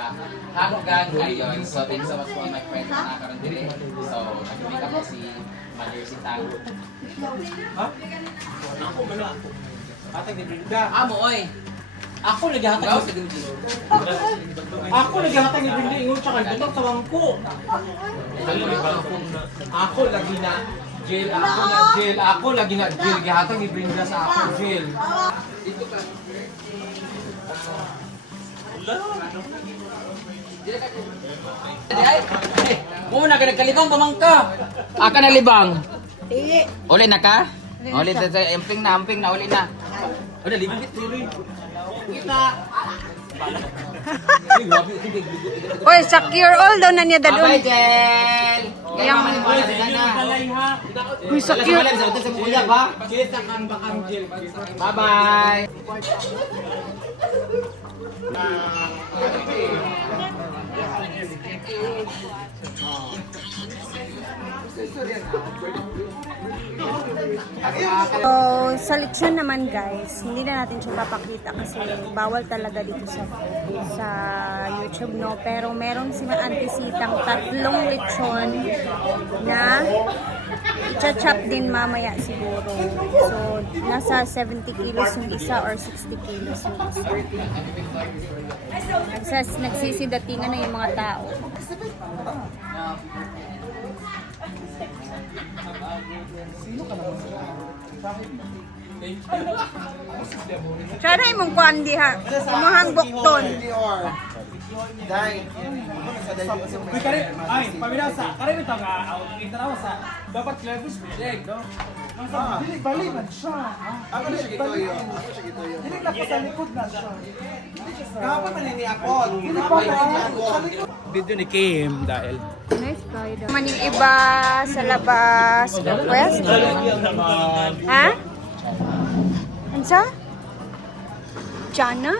pa. Hanggang ngayon, so thank you so much for all my friends na nakakaroon din. So, nag-meet up ko si Mother si Tang. Ha? Ako ba na? Atag ni Brenda. Amo, oy! Ako naghahatag Ikaw ni si Gucci. Ako naghahatag ni Brenda ingon sa kanya sa wangko. Ako lagi na jail, ako na jail, ako lagi na jail. Gihatag ni Brenda sa ako jail. Dito ka. Muna ka nagkalibang pamangka. Aka na libang. Uli na ka? Uli na sa amping na uli na. Uli libit tuloy. Kita. Oy, secure all daw na niya Bye dadun. Jel. Yang Uy, secure. Sa kuya ba? Kita kang bakang jail. Bye bye. So, sa lechon naman guys, hindi na natin siya papakita kasi bawal talaga dito sa YouTube, no? Pero meron si Auntie Sitang 3 lechon na chachap din mamaya siguro. So, nasa 70 kilos yung isa or 60 kilos yung isa. Nagsisidatingan na yung mga tao. Sana imong kuan diha. Umahang bukton. Uy, kare, ay, pabinasa. Kare nito nga, kita raw sa dapat clevis big, no? Dili bali man siya. Ako na siya gitoyo. Dili na ko sa likod na siya. Kapag manini ako. Dili pa sa likod. Video ni Kim dahil Nice guy daw. Maning iba sa labas. Request? Ha? Ansa? Chana?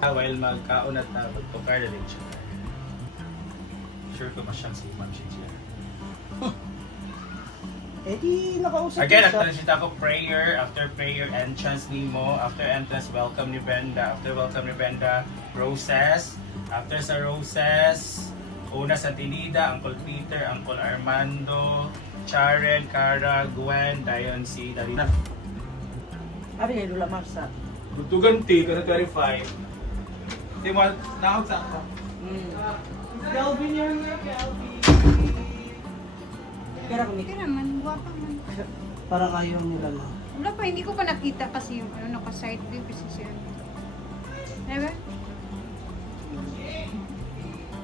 While magkaunat na magtukar na rin siya. Sure ko masyang si Ma'am Shijia. eh di nakausap Again, after siya ko prayer, after prayer, entrance ni mo, after entrance, welcome ni Brenda, after welcome ni Brenda, roses, after sa roses, una sa Tinida, Uncle Peter, Uncle Armando, Charen, Cara, Gwen, dayon si Darina. Ari ni Lula Marsa. Butugan ti, kana 25. Di mo, naog sa ako. Kelvin yan nga, Kelvin. Kaya kung Hindi naman, guwapa man. parang ayaw nila na. Wala pa, hindi ko pa nakita kasi yung naka-side view kasi siya. Diba?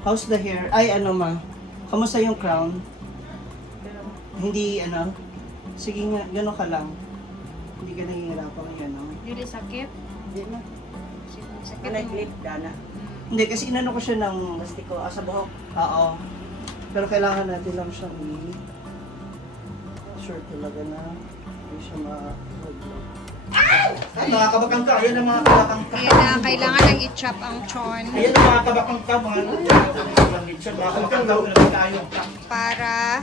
How's the hair? Ay, ano ma? Kamusta yung crown? Hindi, ano? Sige nga, gano'n ka lang. Hindi ka nahihirapan yan, no? Hindi sakit. Hindi na. Sakit clip, Dana? Hindi, kasi inano ko siya ng... Plastiko, sa buhok? Oo. Pero kailangan natin lang siyang sure talaga na hindi siya ma-vlog. Ay, mga kabakang ka. Ayan ang mga kabakang ka. Kaya na kailangan lang i-chop ang chon Ayan ang mga kabakang ka. Mga kabakang daw na tayo. para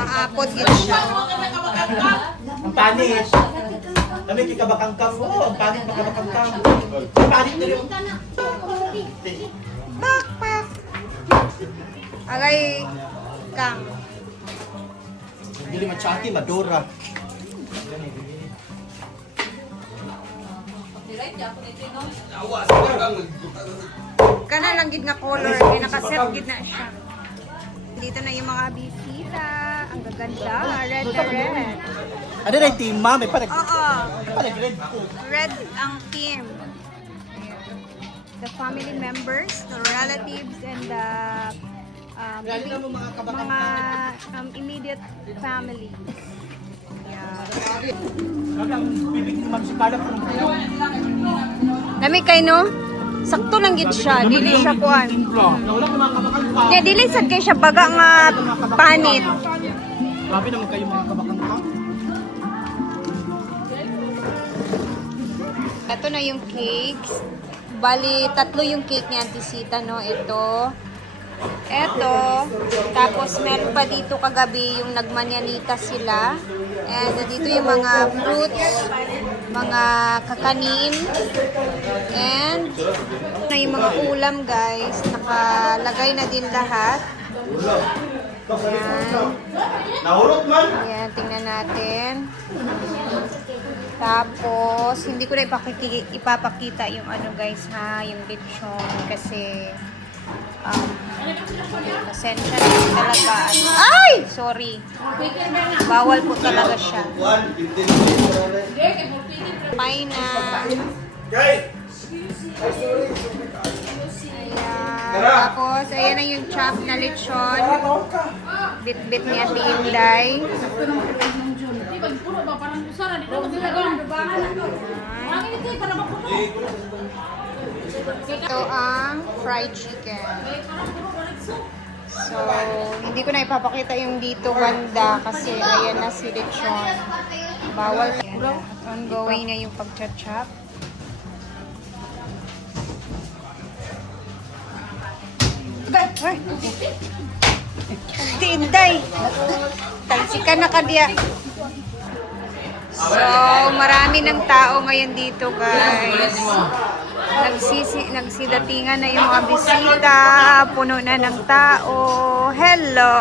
maapod yun siya. Ang panis. Kami kikabakang ka. Oo, ang panis makabakang ka. Ang panis na rin. Bakpak! Alay kang. Hindi machati, madura. Kana lang gid nga color, kaya nakaset gid na siya. Dito na yung mga bisita. Ang gaganda, red na red. Ano na yung team, ma? May parang Oo, red po. red ang team. Ayan. The family members, the relatives, and the mga immediate family. Yeah. Ang bibig ni Ma'am si Kalap. Lami kay no? Sakto lang gid siya, dili siya kuan. Wala ko mga kabakang ka. Di dili sad kay siya baga nga panit. Grabe naman kayo mga kabakang ka. Ito na yung cakes. Bali, 3 yung cake ni Auntie Sita, no? Ito. Tapos meron pa dito kagabi yung nagmanyanita sila. And dito yung mga fruits, mga kakanin, and Na yung mga ulam guys, nakalagay na din lahat. Ayan. Nahurot man. Ayan, tingnan natin. Tapos, hindi ko na ipapakita yung ano guys ha, yung lechon kasi pasensya na talaga. Ay! Sorry. Bawal po talaga siya. Pay na. Ayan. Tapos, ayan na yung chop na lechon. Bit-bit ni Ate Inday. Ito ang fried chicken. So, hindi ko na ipapakita yung dito banda kasi ayan na si lechon. Bawal. Ongoing na yung pag-chop. Ay! Tinday! Talsikan na ka diya. So, marami ng tao ngayon dito, guys. Nagsidatingan na yung mga bisita. Puno na ng tao. Hello!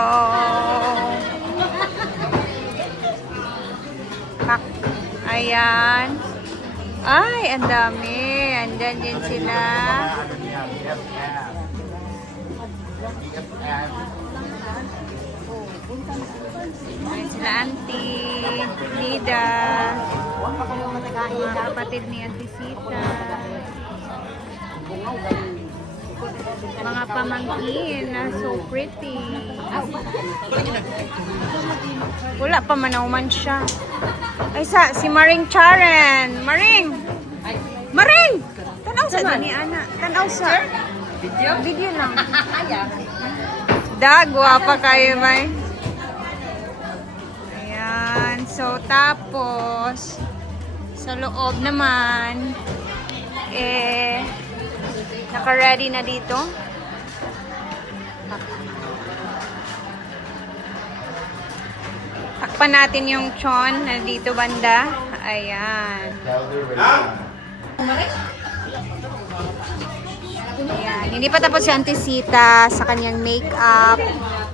Ayan. Ay, ang dami. Andyan din sila. Ayan sila Auntie Nida. Mga kapatid ni Auntie Sita. Mga pamangkin na so pretty. Wala pa man siya. Ay si Maring Charen. Maring! Maring! Tanaw sa ni Ana. Tanaw sa. Video lang. Dagwa pa kayo ba? Ayan. So, tapos, sa loob naman, naka-ready na dito. Takpan natin yung chon na dito banda. Ayan. Ayan. Hindi pa tapos si Auntie Sita sa kanyang makeup.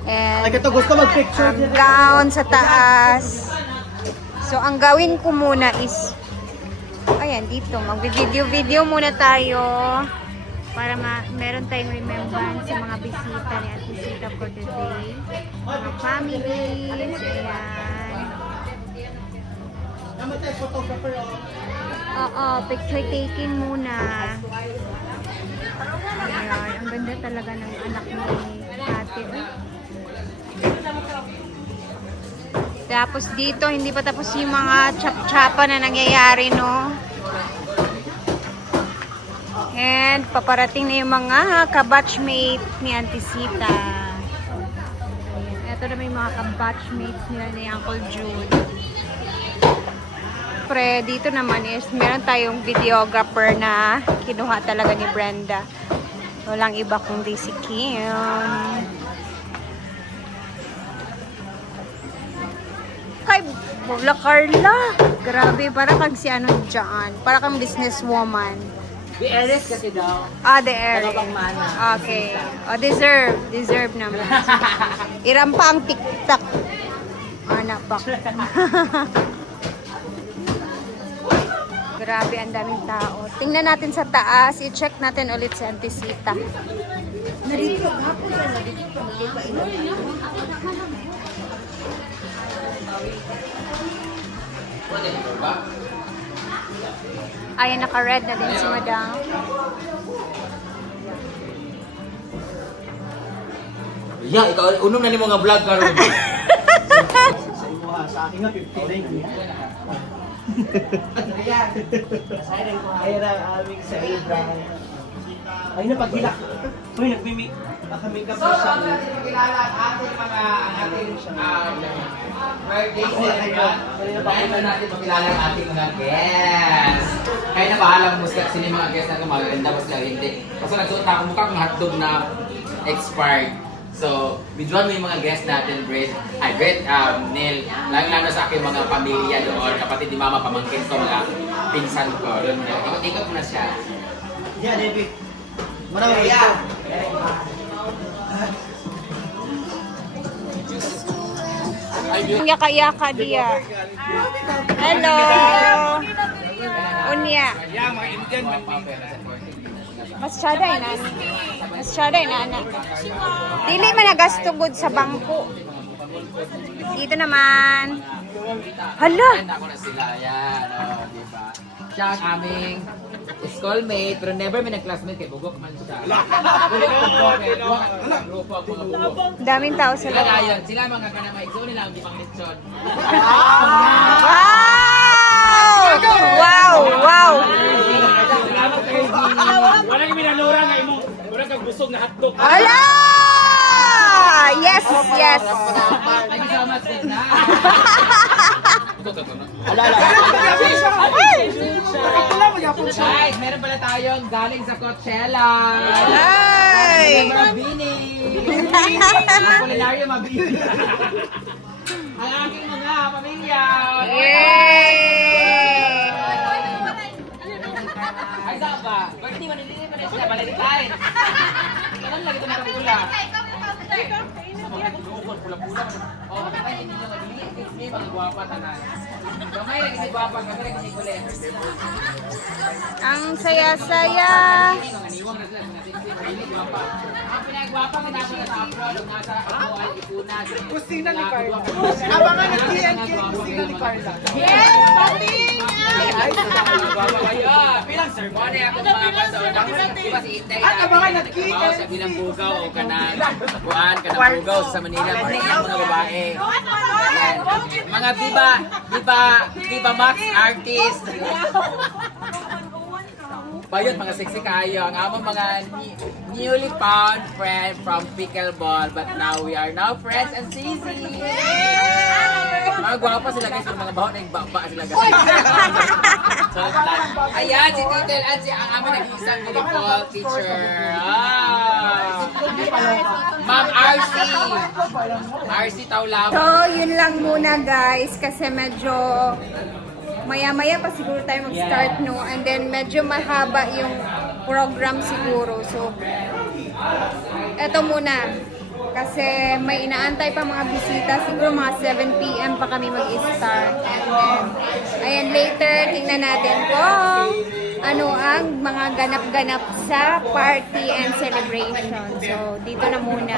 And gusto mag-picture. gown sa taas. So, ang gawin ko muna is, ayan, dito. Mag-video muna tayo para meron tayong remembrance sa mga bisita ni Auntie Sita for the day. Mga families. Ayan. Oo, picture taking muna. Ayan, ang ganda talaga ng anak ni ate. Tapos dito, hindi pa tapos yung mga chapa na nangyayari, no? And paparating na yung mga kabatchmate ni Auntie Sita. Ito na may mga kabatchmates nila ni Uncle Jude. Pre, dito naman is meron tayong videographer na kinuha talaga ni Brenda. Walang iba kundi si Kim. Kay Bola Carla. Grabe, para kang si ano dyan. Para kang businesswoman. The Eris kasi daw. The Eric. Okay. Deserve. Deserve naman. Irampa ang TikTok. Anak pa. Grabe, ang daming tao. Tingnan natin sa taas. I-check natin ulit si Auntie Sita. Narito, hapon sa narito. Ayan, naka-red na din si Madam. Yeah, ikaw unom na ni mga vlog karon. Sa imo ha, sa akin nga 59. Ay na aming sa Abraham. Ay na paghila. Uy, nagmimi. Naka-makeup na siya. Kilala ang ating mga birthday celebrant. Dahil ba natin makilala ang ating mga guests? Kaya na bahala mo sino yung mga guests na maganda mo sila hindi. Kasi nagsuot na ako mukha kong hotdog na expired. So, videoan mo yung mga guests natin, Brett, Neil, lalo sa aking mga pamilya doon, kapatid ni Mama, pamangkin ko, mga pinsan ko. Ikot-ikot mo na siya. Yeah, David. Marami dito. Yaka-yaka dia. Hello. Unya. Yeah, mga Indian man. Mas tsaday na. Mas tsaday na ana. Dili man nagastugod sa bangko. Dito naman. Hala. Ako na sila, yan, di ba? Siya ang aming schoolmate, pero never may nag-classmate kay Bugok man siya. Kulit ko Bugok, eh, Bugok ang grupo ang mga Bugok. Daming tao sa Sila loob. ngayon, sila mga kanamay, so nila ang gipang lechon. Wow! Wow! Wala kami nanura nga imong wala kang busog na hotdog. Hala! Yes, yes. Thank you so much, Ganda. Guys, meron pala tayong galing sa Coachella. Ay! Mabini. Ang kulinaryo mabini. Ang aking mga pamilya. Yay! Ay, saan ba? Bakit di ba nilili pa na sila? Valentine. Kailan lagi ito nakapula? Pula-pula. Oh, makakain hindi nyo mabili. Hindi, mag-guwapa tanan. Kamay lagi si guwapa, kamay lagi si kulit. Ang saya-saya. Mga niwang na sila, mga siksi, mabili, guwapa. Ang pinag-guwapa nga nasa sa abroad, nasa ako ay ipuna. Kusina ni Carla. Abangan ng TNK, kusina ni Carla. Yes! Bilang sir, mo na ako mga kason. Di ba si Itay At abangan na ng nagtrabaho sa bilang bugaw o kanang buwan, kanang bugaw sa Manila. Mga babae. Yan. Mga diba Max artist. Bayot, mga sexy kayo. Ang among mga newly found friend from pickleball. But now we are now friends and sisi. Mga gwapa sila guys. Mga baho na yung baba sila guys. So, ayan, si Titel at si ang aming nag-iisang beautiful teacher. Ma'am RC. RC Taulaw. So, yun lang muna guys. Kasi medyo maya-maya pa siguro tayo mag-start, no? And then medyo mahaba yung program siguro. So, eto muna. Kasi may inaantay pa mga bisita. Siguro mga 7 p.m. pa kami mag-start. And then, ayan, later, tingnan natin kung ano ang mga ganap-ganap sa party and celebration. So, dito na muna.